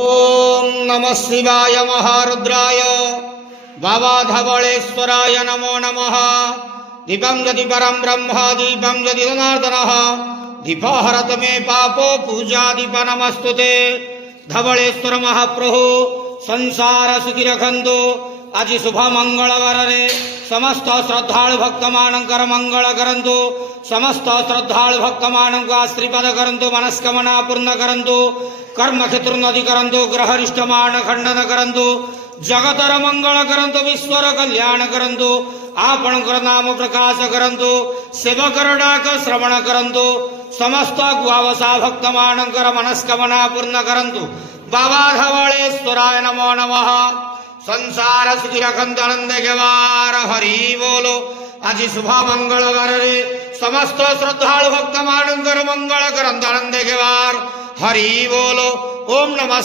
ओम नमः शिवाय महारुद्राय बाबा धवलेश्वराय नमो नमः। दीपं यदि परं ब्रह्म दीपं यदि जनार्दनः दीपहरत मे पापो पूजा दीप नमस्तुते। धवलेश्वर महाप्रभु संसार सुखी रखंतु। आज शुभ मंगलवार रे समस्त श्रद्धालु भक्त मानकर मंगल करंतु। समस्त श्रद्धालु भक्त मान को आशीर्वाद करंतु। मनस्कामना पूर्ण करंतु। कर्म क्षेत्रोन्नति करंतु। ग्रहरिष्ट मान खंडन करंतु। जगतर मंगल करंतु। विश्वर कल्याण करंतु। आपणकर नाम प्रकाश करंतु। सेवकर डाक श्रवण करंतु। समस्त गुआवसा भक्त मानकर मनस्कामना पूर्ण करंतु। बाबा धवलेश्वराय नमो नमः। संसार सुखी रखंतु आनंद गेवार हरि बोलो। आज शुभ मंगलवार रे समस्त श्रद्धालु भक्त मानकर मंगल करंतु आनंद गेवार हरि बोलो। ओम नमः।